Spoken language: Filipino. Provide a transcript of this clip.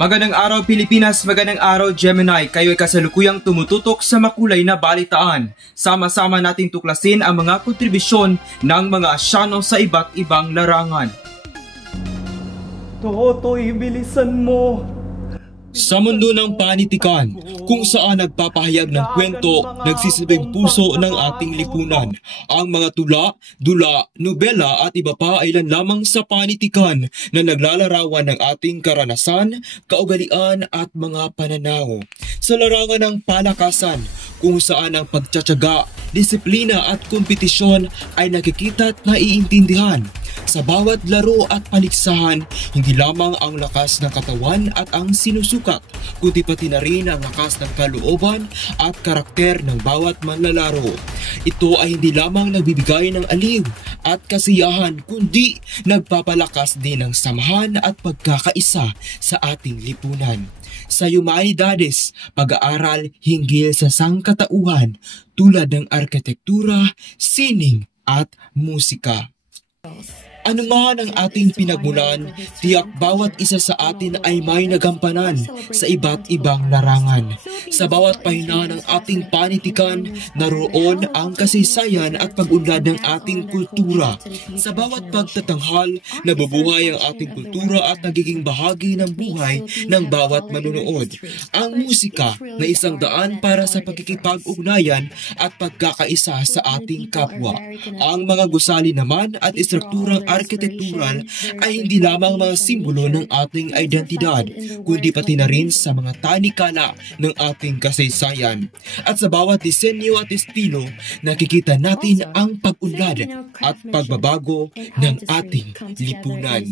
Magandang araw Pilipinas, magandang araw Gemini. Kayo ay kasalukuyang tumututok sa makulay na balitaan. Sama-sama nating tuklasin ang mga kontribusyon ng mga Asyano sa iba't ibang larangan. Totoy, bilisan mo! Sa mundo ng panitikan, kung saan nagpapahayag ng kwento, nagsisilbing puso ng ating lipunan. Ang mga tula, dula, nobela at iba pa ay ilan lamang sa panitikan na naglalarawan ng ating karanasan, kaugalian at mga pananaw. Sa larangan ng palakasan, kung saan ang pagtsatsaga, disiplina at kompetisyon ay nakikita at naiintindihan. Sa bawat laro at paligsahan, hindi lamang ang lakas ng katawan at ang sinusukat, kundi pati na rin ang lakas ng kalooban at karakter ng bawat manlalaro. Ito ay hindi lamang nagbibigay ng aliw at kasiyahan, kundi nagpapalakas din ng samahan at pagkakaisa sa ating lipunan. Sa Humanidades, pag-aaral hinggil sa sangkatauhan tulad ng arkitektura, sining at musika. Ano man ang ating pinagmulan, tiyak bawat isa sa atin ay may nagampanan sa iba't ibang larangan. Sa bawat pahina ng ating panitikan, naroon ang kasaysayan at pag-unlad ng ating kultura. Sa bawat pagtatanghal, nabubuhay ang ating kultura at nagiging bahagi ng buhay ng bawat manunood. Ang musika na isang daan para sa pagkikipag-ugnayan at pagkakaisa sa ating kapwa. Ang mga gusali naman at istrukturang arkitektural ay hindi lamang mga simbolo ng ating identidad, kundi pati na rin sa mga tanikala ng ating kasaysayan. At sa bawat disenyo at estilo, nakikita natin ang pag-unlad at pagbabago ng ating lipunan.